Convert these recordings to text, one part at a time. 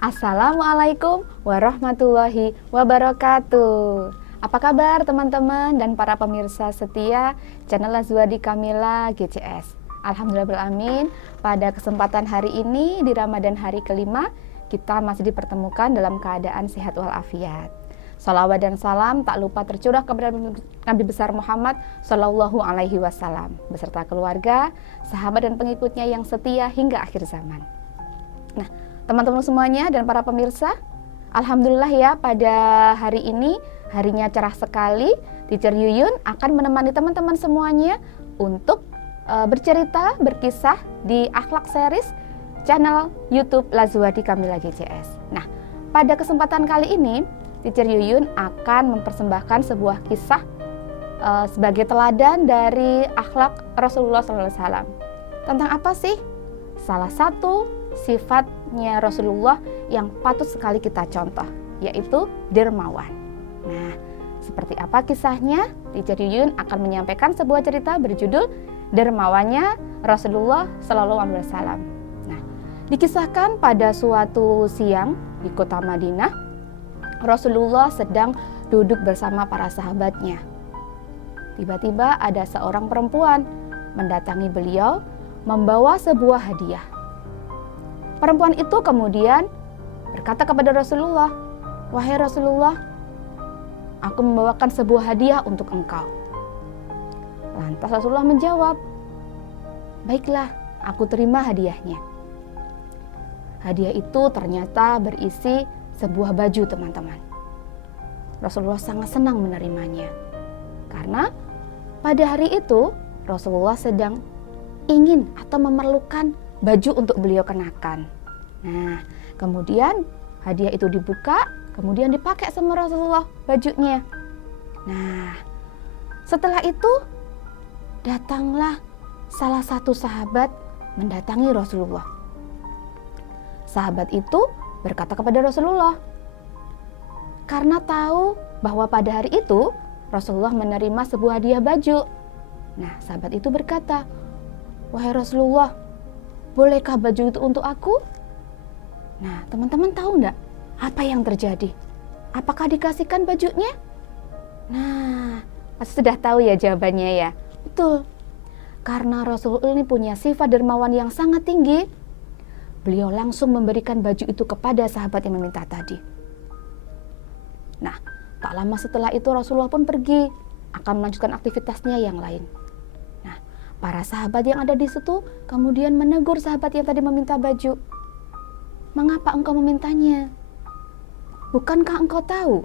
Assalamualaikum warahmatullahi wabarakatuh. Apa kabar teman-teman dan para pemirsa setia channel Azwadi Kamila GCS? Alhamdulillahirrahmanirrahim, pada kesempatan hari ini di Ramadan hari kelima, kita masih dipertemukan dalam keadaan sehat walafiat. Salawat dan salam tak lupa tercurah kepada Nabi besar Muhammad Sallallahu Alaihi Wasallam beserta keluarga, sahabat dan pengikutnya yang setia hingga akhir zaman. Nah, teman-teman semuanya dan para pemirsa, alhamdulillah ya, pada hari ini harinya cerah sekali. Teacher Yuyun akan menemani teman-teman semuanya untuk bercerita, berkisah di Akhlak Series channel YouTube Azwadi Kamila GCS. Nah, pada kesempatan kali ini Teacher Yuyun akan mempersembahkan sebuah kisah sebagai teladan dari akhlak Rasulullah SAW. Tentang apa sih? Salah satu sifatnya Rasulullah yang patut sekali kita contoh, yaitu dermawan. Nah, seperti apa kisahnya? Teacher Yuyun akan menyampaikan sebuah cerita berjudul Dermawannya Rasulullah Sallallahu Alaihi Wasallam. Nah, dikisahkan pada suatu siang di kota Madinah, Rasulullah sedang duduk bersama para sahabatnya. Tiba-tiba ada seorang perempuan mendatangi beliau membawa sebuah hadiah. Perempuan itu kemudian berkata kepada Rasulullah, "Wahai Rasulullah, aku membawakan sebuah hadiah untuk engkau." Lantas Rasulullah menjawab, "Baiklah, aku terima hadiahnya." Hadiah itu ternyata berisi sebuah baju, teman-teman. Rasulullah sangat senang menerimanya, karena pada hari itu Rasulullah sedang ingin atau memerlukan baju untuk beliau kenakan. Nah, kemudian hadiah itu dibuka, kemudian dipakai sama Rasulullah bajunya. Nah, setelah itu datanglah salah satu sahabat mendatangi Rasulullah. Sahabat itu berkata kepada Rasulullah, karena tahu bahwa pada hari itu Rasulullah menerima sebuah hadiah baju. Nah, sahabat itu berkata, "Wahai Rasulullah, bolehkah baju itu untuk aku?" Nah, teman-teman tahu enggak apa yang terjadi? Apakah dikasihkan bajunya? Nah, pasti sudah tahu ya jawabannya ya. Betul. Karena Rasulullah ini punya sifat dermawan yang sangat tinggi, beliau langsung memberikan baju itu kepada sahabat yang meminta tadi. Nah, tak lama setelah itu Rasulullah pun pergi, akan melanjutkan aktivitasnya yang lain. Nah, para sahabat yang ada di situ kemudian menegur sahabat yang tadi meminta baju. "Mengapa engkau memintanya? Bukankah engkau tahu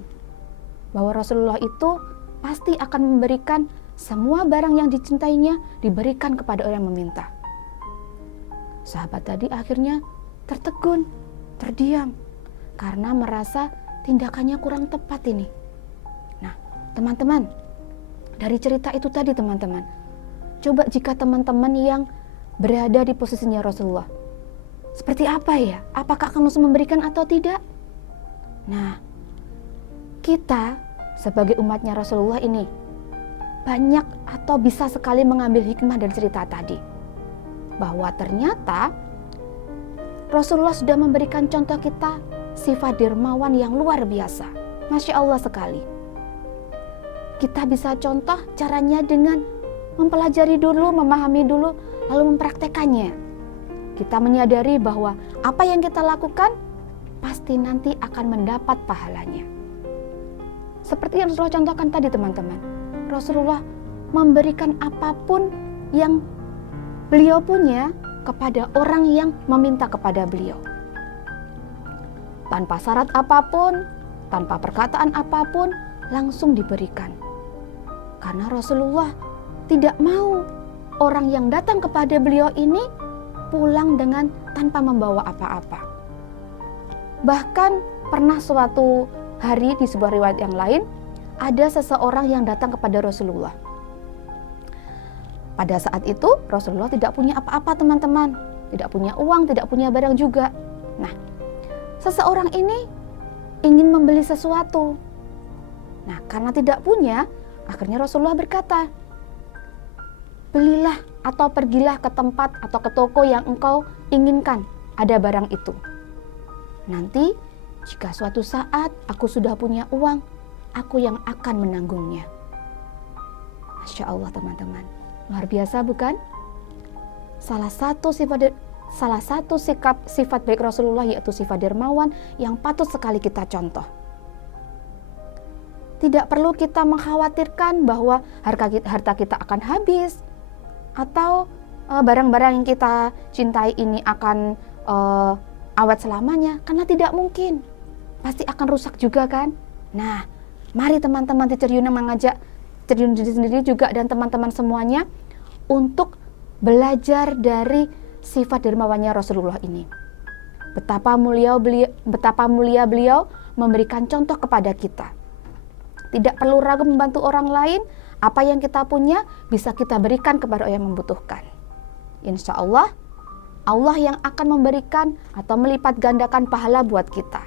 bahwa Rasulullah itu pasti akan memberikan semua barang yang dicintainya diberikan kepada orang yang meminta?" Sahabat tadi akhirnya tertegun, terdiam, karena merasa tindakannya kurang tepat ini. Nah, teman-teman, dari cerita itu tadi teman-teman, coba jika teman-teman yang berada di posisinya Rasulullah, seperti apa ya? Apakah akan langsung memberikan atau tidak? Nah, kita sebagai umatnya Rasulullah ini banyak atau bisa sekali mengambil hikmah dari cerita tadi, bahwa ternyata Rasulullah sudah memberikan contoh kita sifat dermawan yang luar biasa. Masya Allah sekali. Kita bisa contoh caranya dengan mempelajari dulu, memahami dulu, lalu mempraktekannya. Kita menyadari bahwa apa yang kita lakukan pasti nanti akan mendapat pahalanya. Seperti yang Rasulullah contohkan tadi teman-teman, Rasulullah memberikan apapun yang beliau punya kepada orang yang meminta kepada beliau. Tanpa syarat apapun, tanpa perkataan apapun, langsung diberikan. Karena Rasulullah tidak mau orang yang datang kepada beliau ini pulang dengan tanpa membawa apa-apa. Bahkan pernah suatu hari di sebuah riwayat yang lain, ada seseorang yang datang kepada Rasulullah. Pada saat itu Rasulullah tidak punya apa-apa teman-teman, tidak punya uang, tidak punya barang juga. Nah, seseorang ini ingin membeli sesuatu. Nah, karena tidak punya, akhirnya Rasulullah berkata, "Belilah atau pergilah ke tempat atau ke toko yang engkau inginkan, ada barang itu." Nanti jika suatu saat aku sudah punya uang, aku yang akan menanggungnya. Masya Allah teman-teman, luar biasa bukan? Salah satu sifat baik Rasulullah yaitu sifat dermawan yang patut sekali kita contoh. Tidak perlu kita mengkhawatirkan bahwa harta kita akan habis atau barang-barang yang kita cintai ini akan awet selamanya, karena tidak mungkin, pasti akan rusak juga kan. Nah, mari teman-teman Teacher Yuna mengajak Teacher Yuna sendiri juga dan teman-teman semuanya untuk belajar dari sifat dermawannya Rasulullah ini. Betapa mulia beliau memberikan contoh kepada kita. Tidak perlu ragu membantu orang lain, apa yang kita punya bisa kita berikan kepada orang yang membutuhkan. Insya Allah, Allah yang akan memberikan atau melipat gandakan pahala buat kita.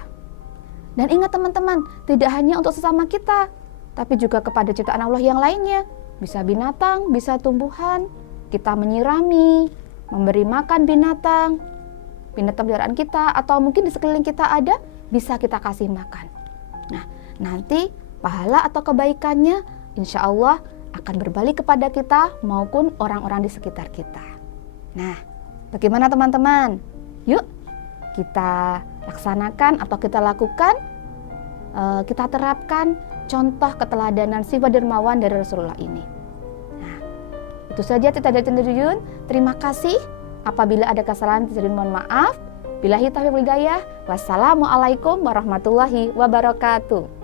Dan ingat teman-teman, tidak hanya untuk sesama kita, tapi juga kepada ciptaan Allah yang lainnya. Bisa binatang, bisa tumbuhan, kita menyirami, memberi makan binatang peliharaan kita, atau mungkin di sekeliling kita ada, bisa kita kasih makan. Nah, nanti pahala atau kebaikannya insya Allah akan berbalik kepada kita maupun orang-orang di sekitar kita. Nah, bagaimana teman-teman? Yuk kita laksanakan atau kita lakukan, kita terapkan contoh keteladanan sifat dermawan dari Rasulullah ini. Nah, itu saja Teacher Yun. Terima kasih. Apabila ada kesalahan Teacher Yun mohon maaf. Billahi taufiq wal hidayah. Wassalamualaikum warahmatullahi wabarakatuh.